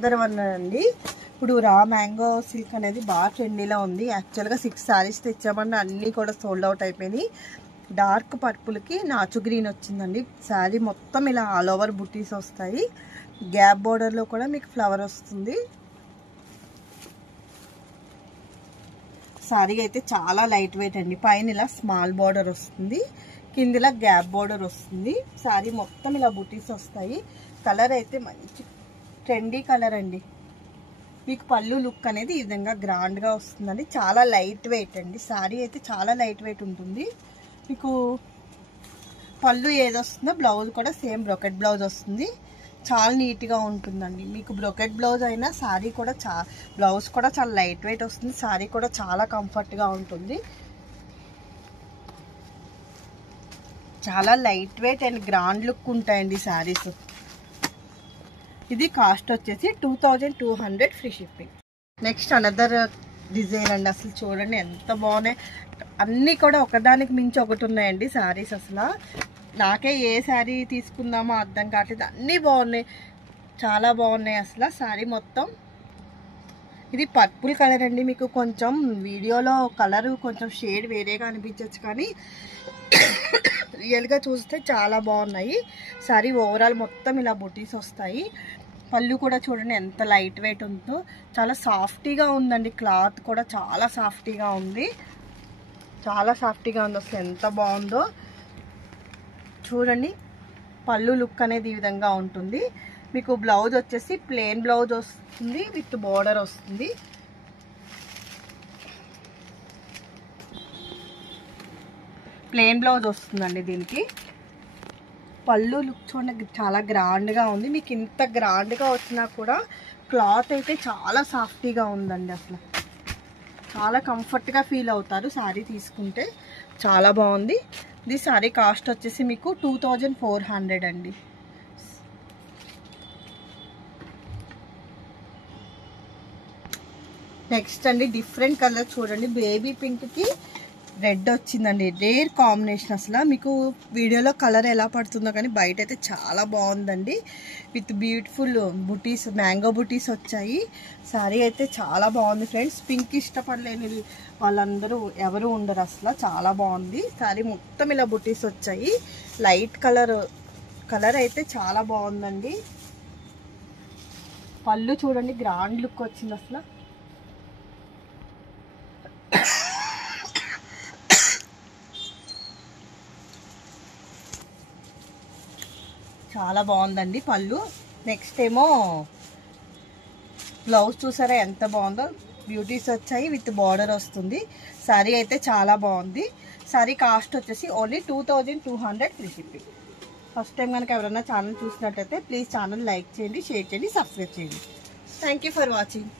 Another one అండి. ఇప్పుడు raw mango silk అనేది బాగా ట్రెండీలో ఉంది. యాక్చువల్గా 6 శారీస్ తెచ్చామండి, అన్నీ కూడా సోల్డ్ అవుట్ అయిపోయినాయి. డార్క్ పర్పుల్కి నాచు గ్రీన్ వచ్చిందండి. శారీ మొత్తం ఇలా ఆల్ ఓవర్ బుటీస్ వస్తాయి. గ్యాప్ బోర్డర్లో కూడా మీకు ఫ్లవర్ వస్తుంది. శారీ అయితే చాలా లైట్ వెయిట్ అండి. పైన ఇలా స్మాల్ బార్డర్ వస్తుంది, కిందిలా గ్యాప్ బార్డర్ వస్తుంది. శారీ మొత్తం ఇలా బుటీస్ వస్తాయి. కలర్ అయితే మంచి ట్రెండీ కలర్ అండి. మీకు పళ్ళు లుక్ అనేది ఈ విధంగా గ్రాండ్గా వస్తుందండి. చాలా లైట్ వెయిట్ అండి. శారీ అయితే చాలా లైట్ వెయిట్ ఉంటుంది. మీకు పళ్ళు ఏదొస్తుందో బ్లౌజ్ కూడా సేమ్ బ్రొకెట్ బ్లౌజ్ వస్తుంది. చాలా నీట్గా ఉంటుందండి. మీకు బ్రొకెట్ బ్లౌజ్ అయినా శారీ కూడా బ్లౌజ్ కూడా చాలా లైట్ వెయిట్ వస్తుంది. శారీ కూడా చాలా కంఫర్ట్గా ఉంటుంది. చాలా light weight and grand look ఉంటాయండి శారీస్. ఇది కాస్ట్ వచ్చేసి 2200 free shipping. Next another design అండి. అసలు చూడండి ఎంత బాగున్నాయి. అన్నీ కూడా ఒకదానికి మించి ఒకటి ఉన్నాయండి శారీస్. అసలు నాకే ఏ శారీ తీసుకుందామో అర్థం కావట్లేదు. అన్నీ బాగున్నాయి, చాలా బాగున్నాయి అసలు. శారీ మొత్తం ఇది పర్పుల్ కలర్ అండి. మీకు కొంచెం వీడియోలో కలర్ కొంచెం షేడ్ వేరేగా అనిపించవచ్చు, కానీ రియల్గా చూస్తే చాలా బాగున్నాయి. శారీ ఓవరాల్ మొత్తం ఇలా బుటీస్ వస్తాయి. పళ్ళు కూడా చూడండి ఎంత లైట్ వెయిట్ ఉందో, చాలా సాఫ్టీగా ఉందండి. క్లాత్ కూడా చాలా సాఫ్టీగా ఉంది, చాలా సాఫ్టీగా ఉంది. అసలు ఎంత బాగుందో చూడండి. పళ్ళు లుక్ అనేది ఈ విధంగా ఉంటుంది. మీకు బ్లౌజ్ వచ్చేసి ప్లెయిన్ బ్లౌజ్ వస్తుంది, విత్ బోర్డర్ వస్తుంది. ప్లెయిన్ బ్లౌజ్ వస్తుందండి దీనికి. పళ్ళు లుక్ చూడండి చాలా గ్రాండ్గా ఉంది. మీకు ఇంత గ్రాండ్గా వచ్చినా కూడా క్లాత్ అయితే చాలా సాఫ్టీగా ఉందండి. అసలు చాలా కంఫర్ట్గా ఫీల్ అవుతారు శారీ తీసుకుంటే. చాలా బాగుంది. ఇది శారీ కాస్ట్ వచ్చేసి మీకు 2400 అండి. నెక్స్ట్ అండి డిఫరెంట్ కలర్ చూడండి. బేబీ పింక్కి రెడ్ వచ్చిందండి. Rare combination. అసలు మీకు వీడియోలో కలర్ ఎలా పడుతుందో కానీ బయట అయితే చాలా బాగుందండి. విత్ బ్యూటిఫుల్ బుటీస్, మ్యాంగో బుటీస్ వచ్చాయి. శారీ అయితే చాలా బాగుంది ఫ్రెండ్స్. పింక్ ఇష్టపడలేని వాళ్ళందరూ ఎవరు ఉండరు అసలు. చాలా బాగుంది. శారీ మొత్తం ఇలా బుటీస్ వచ్చాయి. లైట్ కలర్ అయితే చాలా బాగుందండి. పళ్ళు చూడండి గ్రాండ్ లుక్ వచ్చింది అసలు. చాలా బాగుందండి పళ్ళు. నెక్స్ట్ ఏమో బ్లౌజ్ చూసారా ఎంత బాగుందో. బ్యూటీస్ వచ్చాయి, విత్ బార్డర్ వస్తుంది. శారీ అయితే చాలా బాగుంది. శారీ కాస్ట్ వచ్చేసి only 2200 free shipping. First time కనుక ఎవరైనా ఛానల్ చూసినట్టయితే ప్లీజ్ ఛానల్ లైక్ చేయండి, షేర్ చేయండి, సబ్స్క్రైబ్ చేయండి. Thank you for watching.